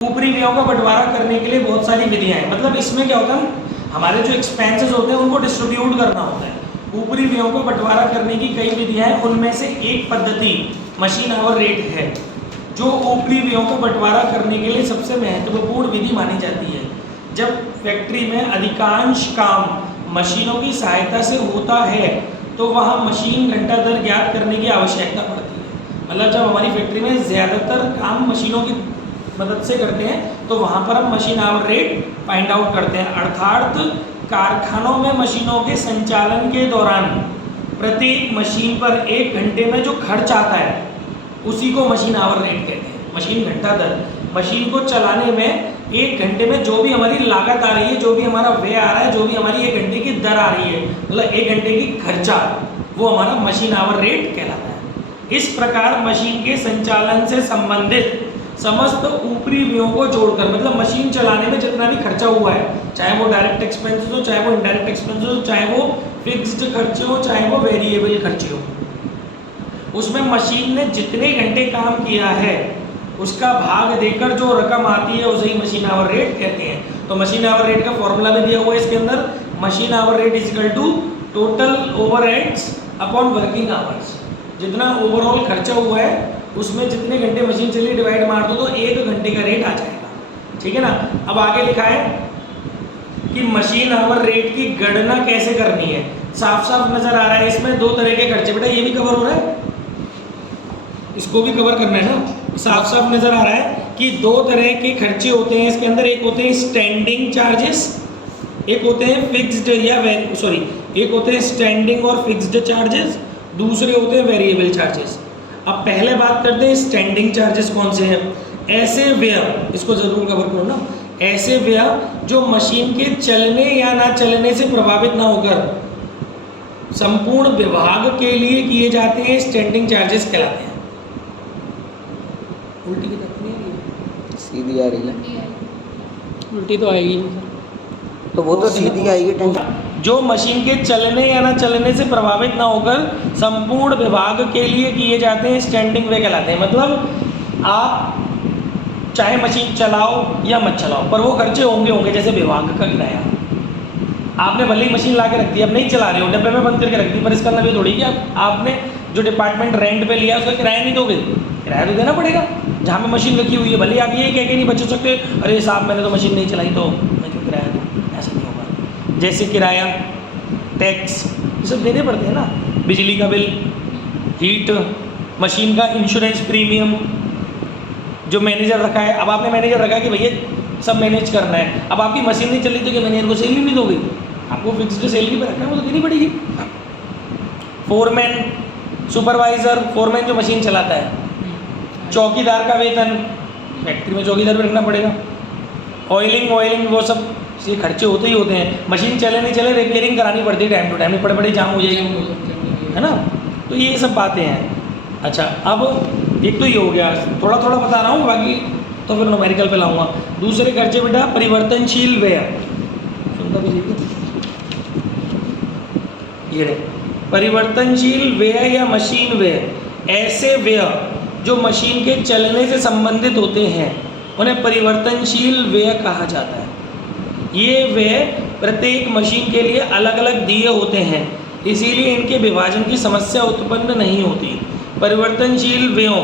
ऊपरी व्ययों का बंटवारा करने के लिए बहुत सारी विधियां हैं। मतलब इसमें क्या होता है, हमारे जो एक्सपेंसेस होते हैं उनको डिस्ट्रीब्यूट करना होता है। ऊपरी व्ययों का बंटवारा करने की कई विधियां हैं, उनमें से एक पद्धति मशीन आवर रेट है, जो ऊपरी व्ययों का बंटवारा करने के लिए सबसे महत्वपूर्ण विधि मानी जाती है। जब फैक्ट्री में अधिकांश काम मशीनों की सहायता से होता है तो वहाँ मशीन घंटा दर ज्ञात करने की आवश्यकता पड़ती है। मतलब जब हमारी फैक्ट्री में ज़्यादातर काम मशीनों की मदद से करते हैं तो वहाँ पर हम machine hour rate find out करते हैं। अर्थात कारखानों में मशीनों के संचालन के दौरान प्रत्येक मशीन पर 1 घंटे में जो खर्च आता है उसी को मशीन आवर रेट कहते हैं। मशीन घंटा दर, मशीन को चलाने में 1 घंटे में जो भी हमारी लागत आ रही है, जो भी हमारा व्यय आ रहा है, जो भी हमारी 1 घंटे की दर आ रही है, मतलब 1 घंटे की खर्चा, वो हमारा मशीन आवर रेट कहलाता है। इस प्रकार मशीन के संचालन से संबंधित समस्त ऊपरी व्ययों को जोड़कर, मतलब मशीन चलाने में जितना भी खर्चा हुआ है, चाहे वो डायरेक्ट एक्सपेंसेस हो, चाहे वो इनडायरेक्ट एक्सपेंसेस हो, चाहे वो फिक्स्ड खर्चे हो, चाहे वो वेरिएबल खर्चे हो, उसमें मशीन ने जितने घंटे काम किया है उसका भाग देकर जो रकम आती है उसे ही मशीन आवर रेट कहते हैं। तो मशीन आवर रेट का फॉर्मूला भी दिया हुआ है इसके अंदर, machine hour rate is equal to total overheads upon working hours. जितना ओवरऑल खर्चा हुआ है उसमें जितने घंटे मशीन चली डिवाइड मार दो तो 1 घंटे का रेट आ जाएगा। ठीक है ना। अब आगे लिखा है कि मशीन आवर रेट की गणना कैसे करनी है। साफ साफ नजर आ रहा है इसमें 2 तरह के खर्चे, बेटा ये भी कवर हो रहा है, इसको भी कवर करना है ना। साफ साफ नजर आ रहा है कि 2 तरह के खर्चे होते हैं इसके अंदर। एक होते हैं स्टैंडिंग चार्जेस, एक होते हैं फिक्स्ड या एक होते हैं स्टैंडिंग और फिक्स्ड चार्जेस, दूसरे होते हैं वेरिएबल चार्जेस। अब पहले बात करते हैं स्टैंडिंग चार्जेस कौन से हैं। ऐसे व्यय, इसको जरूर कवर करो ना, ऐसे व्यय जो मशीन के चलने या ना चलने से प्रभावित ना होकर संपूर्ण विभाग के लिए किए जाते हैं, स्टैंडिंग चार्जेस कहलाते हैं। उल्टी की तरफ नहीं आ रही है, सीधी आ रही है, उल्टी तो आएगी तो वो तो सीधी आएगी। टेंशन जो मशीन के चलने या ना चलने से प्रभावित ना होकर संपूर्ण विभाग के लिए किए जाते हैं, स्टैंडिंग वे कहलाते हैं। मतलब आप चाहे मशीन चलाओ या मत चलाओ पर वो खर्चे होंगे। जैसे विभाग का किराया, आपने भले ही मशीन ला के रख दी, अब नहीं चला रहे हो, डब्बे में बंद करके रख दी, पर इसका मतलब ये थोड़ी कि आपने जो डिपार्टमेंट रेंट पे लिया उसका किराया नहीं दोगे, किराया तो देना पड़ेगा। जहाँ पे मशीन रखी हुई है, भले आप ये कह के नहीं बच सकते अरे साहब मैंने तो मशीन नहीं चलाई तो मैं क्यों किराया दूँ, ऐसा नहीं होगा। जैसे किराया, टैक्स, ये सब देने पड़ते हैं ना, बिजली का बिल, हीट, मशीन का इंश्योरेंस प्रीमियम। जो मैनेजर रखा है, अब आपने मैनेजर रखा है कि भैया सब मैनेज करना है, अब आपकी मशीन नहीं चली तो क्या मैनेजर को सैलरी नहीं दोगे? आपको फिक्स्ड सैलरी पे रखना है, वो तो देनी पड़ेगी। फोरमैन, सुपरवाइजर, फोरमैन जो मशीन चलाता है, चौकीदार का वेतन, फैक्ट्री में चौकीदार भी रखना पड़ेगा। ऑयलिंग वो सब ये खर्चे होते ही होते हैं। मशीन चले नहीं चले रिपेयरिंग करानी पड़ती है टाइम टू टाइम, नहीं पड़े जाम हो जाएगी, है ना। तो ये सब बातें हैं। अच्छा, अब एक तो ये हो गया, थोड़ा थोड़ा बता रहा हूँ, बाकी तो फिर न्यूमेरिकल पे लाऊंगा। दूसरे खर्चे बेटा परिवर्तनशील व्यय, सुनता भी ये परिवर्तनशील व्यय या मशीन व्यय, ऐसे व्यय जो मशीन के चलने से संबंधित होते हैं उन्हें परिवर्तनशील व्यय कहा जाता है। ये व्यय प्रत्येक मशीन के लिए अलग अलग दिए होते हैं, इसीलिए इनके विभाजन की समस्या उत्पन्न नहीं होती। परिवर्तनशील व्ययों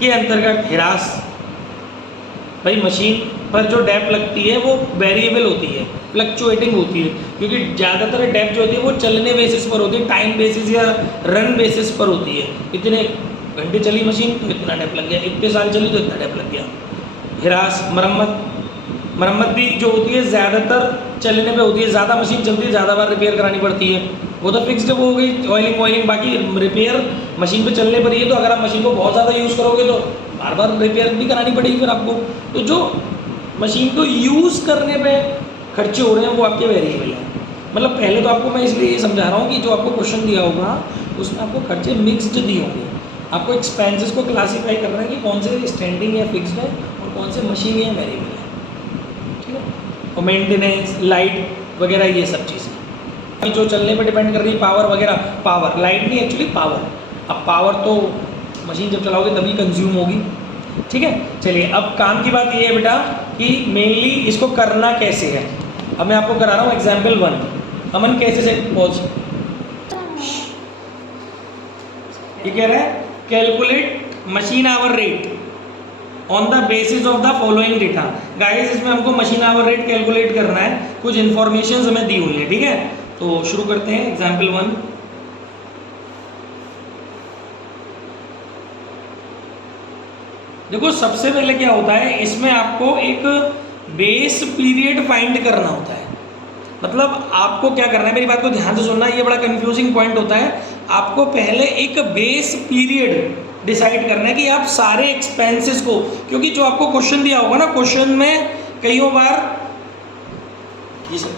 के अंतर्गत ह्रास, भाई मशीन पर जो डेप्थ लगती है वो वेरिएबल होती है, फ्लक्चुएटिंग होती है, क्योंकि ज़्यादातर डेप्थ जो होती है वो चलने बेसिस पर होती है, टाइम बेसिस या रन बेसिस पर होती है। इतने घंटे चली मशीन तो इतना डेप्थ लग गया, इतने साल चली तो इतना डेप्थ लग गया। ह्रास, मरम्मत भी जो होती है ज़्यादातर चलने पे होती है, ज़्यादा मशीन चलती है ज़्यादा बार रिपेयर करानी पड़ती है, वो तो फिक्स्ड हो गई। ऑयलिंग बाकी रिपेयर मशीन पे चलने पर ही है, तो अगर आप मशीन को बहुत ज़्यादा यूज़ करोगे तो बार बार रिपेयर भी करानी पड़ेगी फिर आपको। तो जो मशीन को यूज़ करने पे खर्चे हो रहे हैं वो आपके वेरिएबल हैं। मतलब पहले तो आपको मैं इसलिए ये समझा रहा हूँ कि जो आपको क्वेश्चन दिया होगा उसमें आपको खर्चे मिक्स्ड दिए होंगे। आपको एक्सपेंसेस को क्लासीफाई करना है कि कौन से स्टैंडिंग या फिक्स्ड है और कौन से मशीन या वेरिएबल है, ठीक है। और मेंटेनेंस, लाइट वगैरह ये सब चीज़ें जो चलने पर डिपेंड कर रही है, पावर वगैरह, पावर लाइट नहीं एक्चुअली पावर। अब पावर तो मशीन जब चलाओगे तभी कंज्यूम होगी, ठीक है, चलिए अब काम की बात ये है बेटा कि मेनली इसको करना कैसे है। अब मैं आपको करा रहा हूँ एग्जाम्पल 1। अमन कैसे से पहुँच, ये कह रहा है calculate machine hour rate on the basis of the following data. Guys इसमें हमको मशीन आवर रेट कैलकुलेट करना है, कुछ इन्फॉर्मेशन हमें दी हुई है, ठीक है। तो शुरू करते हैं एग्जाम्पल 1। देखो सबसे पहले क्या होता है, इसमें आपको एक बेस पीरियड फाइंड करना होता है। मतलब आपको क्या करना है, मेरी बात को ध्यान से सुनना, ये बड़ा कंफ्यूजिंग पॉइंट होता है। आपको पहले एक बेस पीरियड डिसाइड करना है कि आप सारे एक्सपेंसेस को, क्योंकि जो आपको क्वेश्चन दिया होगा ना, क्वेश्चन में कईयों बार ये सब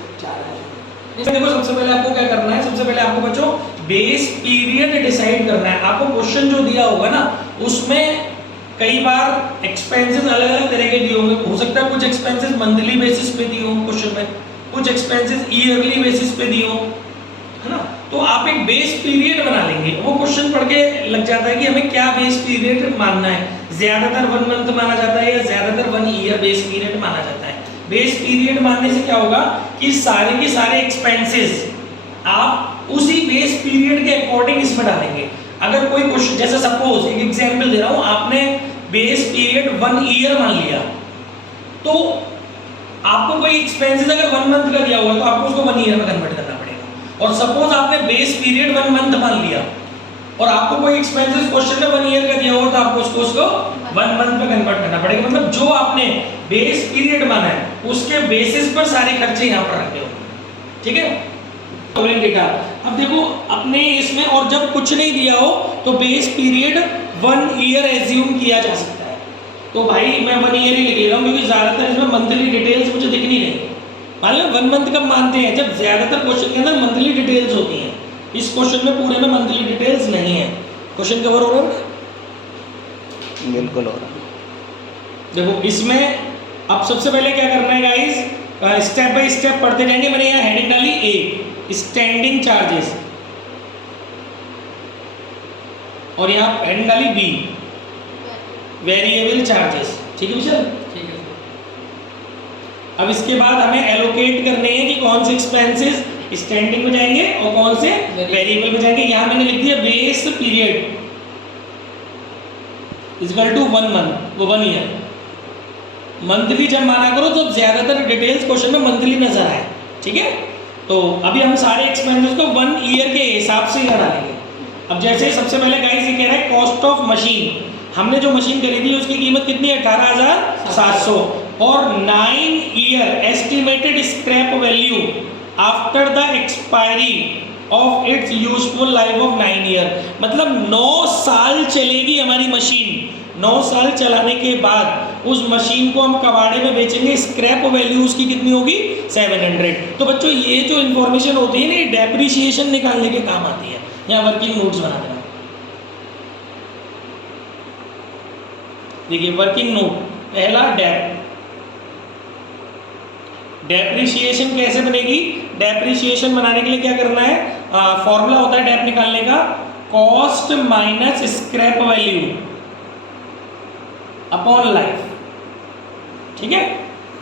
देखो सबसे पहले आपको क्या करना है, सबसे पहले आपको बच्चों बेस पीरियड डिसाइड करना है। आपको क्वेश्चन जो दिया होगा ना, उसमें कई बार एक्सपेंसेस अलग अलग तरह के दिए होंगे। हो सकता है कुछ एक्सपेंसेस मंथली बेसिस पे दिए हों क्वेश्चन में, कुछ एक्सपेंसेस ईयरली बेसिस पे दिए हों, है ना। तो आप एक बेस पीरियड बना लेंगे। वो क्वेश्चन पढ़ के लग जाता है कि हमें क्या बेस पीरियड मानना है। ज्यादातर 1 मंथ माना जाता है या ज्यादातर 1 ईयर बेस पीरियड माना जाता है। बेस पीरियड मानने से क्या होगा कि सारे के सारे एक्सपेंसेस आप उसी बेस पीरियड के अकॉर्डिंग इसमें डालेंगे। अगर कोई क्वेश्चन, जैसे सपोज एक एग्जांपल दे रहा हूं, आपने बेस पीरियड 1 ईयर मान लिया, तो आपको कोई एक्सपेंसेस अगर 1 मंथ का दिया हुआ तो आपको उसको 1 ईयर में कन्वर्ट करना पड़ेगा। और सपोज आपने बेस पीरियड 1 मंथ मान लिया और आपको कोई एक्सपेंसेस क्वेश्चन में 1 ईयर का दिया हुआ तो आपको उसको 1 मंथ में कन्वर्ट करना पड़ेगा। मतलब जो आपने बेस पीरियड माना है उसके बेसिस पर सारे खर्चे यहाँ पर रखे होंगे, ठीक है। डेटा अब देखो अपने इसमें, और जब कुछ नहीं दिया हो तो बेस पीरियड 1 ईयर एज्यूम किया जा सकता है। तो भाई मैं 1 ईयर ही लिख ले रहा हूँ क्योंकि ज्यादातर इसमें मंथली डिटेल्स मुझे दिख नहीं रही। मान लो 1 मंथ कब मानते हैं, जब ज्यादातर क्वेश्चन के अंदर मंथली डिटेल्स होती हैं। इस क्वेश्चन में पूरे में मंथली डिटेल्स नहीं है। क्वेश्चन कवर हो रहा है? बिल्कुल हो रहा है। देखो इसमें अब सबसे पहले क्या करना है गाइस, स्टेप बाय स्टेप पढ़ते जाएंगे। मैंने यहाँ हेडिंग डाली ए, स्टैंडिंग चार्जेस, और यहाँ हेडिंग डाली बी, वेरिएबल चार्जेस, ठीक है विशाल? ठीक है। अब इसके बाद हमें एलोकेट करने हैं कि कौन से एक्सपेंसेस स्टैंडिंग में जाएंगे और कौन से वेरिएबल में जाएंगे। यहाँ मैंने लिख दिया base period equal to 1 month, वो 1 ईयर। मंथली जब माना करो तो ज्यादातर डिटेल्स क्वेश्चन में मंथली नजर आए, ठीक है। तो अभी हम सारे एक्सपेंसेस को 1 ईयर के हिसाब से यहाँ डालेंगे। अब जैसे सबसे पहले गाइस ये कह रहा है कॉस्ट ऑफ मशीन, हमने जो मशीन खरीदी उसकी कीमत कितनी है, 18,700, और 9 year estimated scrap value after the expiry of its useful life of 9 year. मतलब 9 साल चलेगी हमारी मशीन। 9 साल चलाने के बाद उस मशीन को हम कबाड़े में बेचेंगे, स्क्रैप वैल्यू उसकी कितनी होगी, 700। तो बच्चों ये जो इन्फॉर्मेशन होती है ना, ये डेप्रिसिएशन निकालने के काम आती है। यहाँ वर्किंग नोट्स बना देना। देखिए वर्किंग नोट पहला डेप्रिसिएशन कैसे बनेगी। डेप्रिसिएशन बनाने के लिए क्या करना है, फॉर्मूला होता है डेप निकालने का, cost minus scrap value upon life, ठीक है।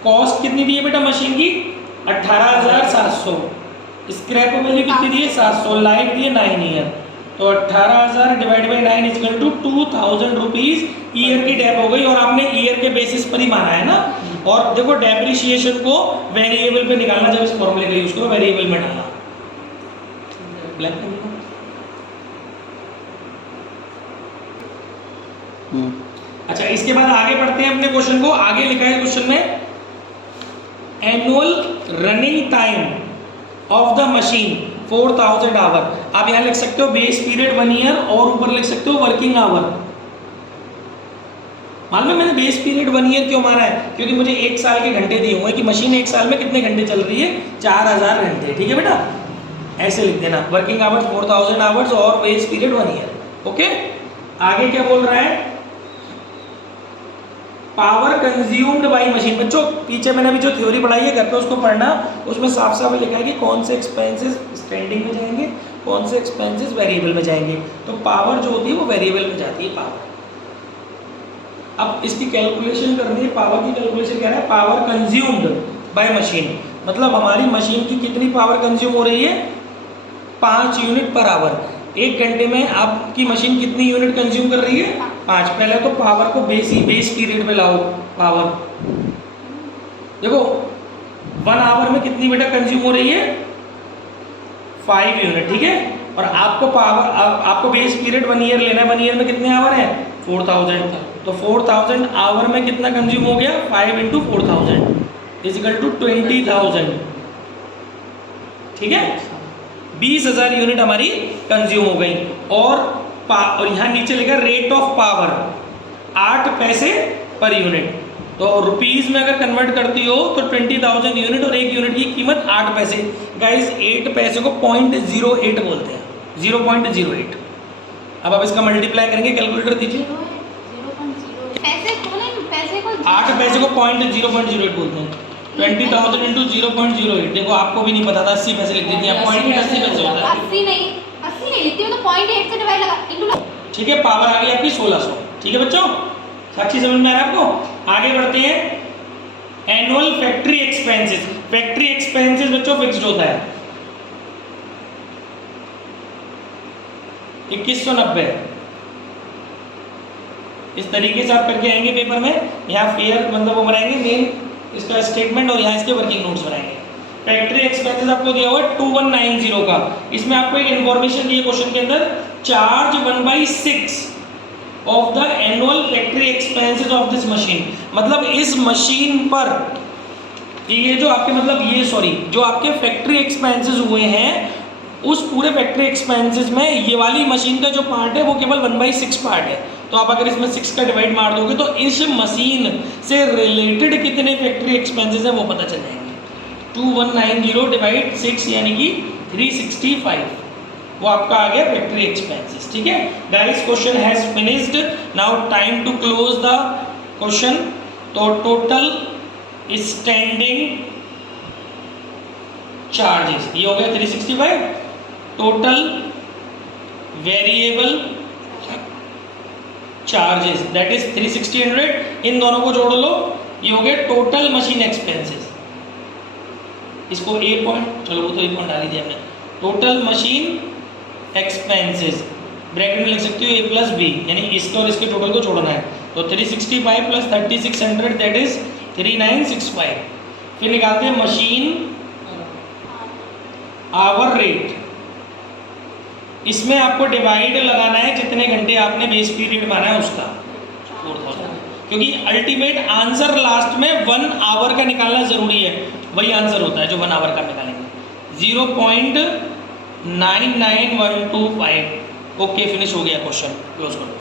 कॉस्ट कितनी दी है बेटा मशीन की, 18,700, स्क्रैप वैल्यू कितनी दी है, 700, लाइफ दी है 9 ईयर। तो 18,000 divide by 9 equal to 2,000 rupees year की डेप हो गई। और आपने ईयर के बेसिस पर ही माना है ना। और देखो डेप्रिसिएशन को वेरिएबल पे निकालना, जब इस फॉर्मूले का यूज करो वेरिएबल में डालना। ब्लैक पेन अच्छा, इसके बाद आगे बढ़ते हैं अपने क्वेश्चन को। आगे लिखा है क्वेश्चन में annual running time of the machine 4000 hour. आप यहां लिख सकते हो बेस पीरियड 1 ईयर और ऊपर लिख सकते हो वर्किंग आवर। मालूम है मैंने बेस पीरियड 1 ईयर क्यों माना है, क्योंकि मुझे 1 साल के घंटे दिए हुए कि मशीन 1 साल में कितने घंटे चल रही है, 4000 घंटे, ठीक है बेटा। ऐसे लिख देना, वर्किंग आवर्स 4000 आवर्स और बेस पीरियड 1 ईयर। ओके, आगे क्या बोल रहा है, पावर कंज्यूम्ड बाई मशीन। बच्चों पीछे मैंने अभी जो थ्योरी पढ़ाई है घर पे उसको पढ़ना, उसमें साफ साफ लिखा है कि कौन से एक्सपेंसेस स्टैंडिंग में जाएंगे, कौन से एक्सपेंसेस वेरिएबल में जाएंगे। तो पावर जो होती है वो वेरिएबल में जाती है, पावर। अब इसकी कैलकुलेशन करनी है, पावर की कैलकुलेशन क्या है, पावर कंज्यूम्ड बाय मशीन, मतलब हमारी मशीन की कितनी पावर कंज्यूम हो रही है, 5 यूनिट पर आवर। 1 घंटे में आपकी मशीन कितनी यूनिट कंज्यूम कर रही है, 5। पहले तो पावर को बेस पीरियड पे लाओ, पावर देखो 1 आवर में कितनी बेटा कंज्यूम हो रही है, 5 यूनिट, ठीक है। और आपको पावर, आपको बेस पीरियड 1 ईयर लेना है, 1 ईयर में कितने आवर है, 4000, तो 4000 आवर में कितना कंज्यूम हो गया, 5 × 4000 इजिकल टू 20,000, ठीक है। 20,000 यूनिट हमारी कंज्यूम हो गई। और यहाँ नीचे लिखा रेट ऑफ पावर 8 पैसे पर यूनिट, तो रुपीस में अगर कन्वर्ट करती हो तो 20,000 यूनिट और 1 यूनिट की कीमत 8 पैसे। गाइस 8 पैसे को 0.08 बोलते हैं, 0.08। अब आप इसका मल्टीप्लाई करेंगे, कैलकुलेटर दीजिए। पैसे को 8 पैसे को 0.08 बोलते हैं। 20,000 इंटू 0.08, देखो आपको भी नहीं पता था, 80 पैसे लिख देती हैं, पॉइंट 80 पैसे होता है, 80 नहीं लिखती हूँ तो 0.8 से डिवाइड लगा इंटू, ठीक है। पावर आ गई आपकी 1600, ठीक है बच्चों, साक्षी समझ में आ रहा है आपको। आगे बढ़ते हैं, annual factory expenses. Factory expenses बच्चों फिक्स्ड होता है 2190। इस तरीके से आप करके आएंगे पेपर में, यहाँ फेयर मतलब वो बनाएंगे मेन इसका स्टेटमेंट और यहाँ इसके वर्किंग नोट्स बनाएंगे। फैक्ट्री एक्सपेंसेस आपको दिया हुआ है 2190 का। इसमें आपको एक इन्फॉर्मेशन दी है क्वेश्चन के अंदर, charge 1/6 of the annual factory expenses of this machine, मतलब इस मशीन पर ये जो आपके मतलब ये सॉरी जो आपके फैक्ट्री एक्सपेंसेस हुए हैं, उस पूरे फैक्ट्री एक्सपेंसेस में ये वाली मशीन का जो पार्ट है वो केवल 1/6 पार्ट है। तो आप अगर इसमें 6 का डिवाइड मार दोगे तो इस मशीन से रिलेटेड कितने फैक्ट्री एक्सपेंसेस हैं वो पता चल जाएंगे। 2190 डिवाइड 6 यानी कि 365, वो आपका आ गया फैक्ट्री एक्सपेंसेस, ठीक है। Guys question has finished, now time to close the question. तो टोटल स्टैंडिंग चार्जेस ये हो गया 365, total variable charges that is 360, इन दोनों को जोड़ लो, ये हो गया टोटल मशीन एक्सपेंसेस। इसको ए पॉइंट, चलो वो तो ए पॉइंट डाल ही दिया हमने, टोटल मशीन एक्सपेंसेस ब्रैकेट में लिख सकते हो a प्लस बी, यानी इसके और इसके टोटल को जोड़ना है। तो 365 प्लस 3600 दैट इज 3965। फिर निकालते हैं मशीन आवर रेट, इसमें आपको डिवाइड लगाना है जितने घंटे आपने बेस पीरियड माना है उसका 4000, क्योंकि अल्टीमेट आंसर लास्ट में 1 आवर का निकालना जरूरी है, वही आंसर होता है जो 1 आवर का निकालेंगे। 0.99125। ओके फिनिश हो गया क्वेश्चन, क्लोज करो।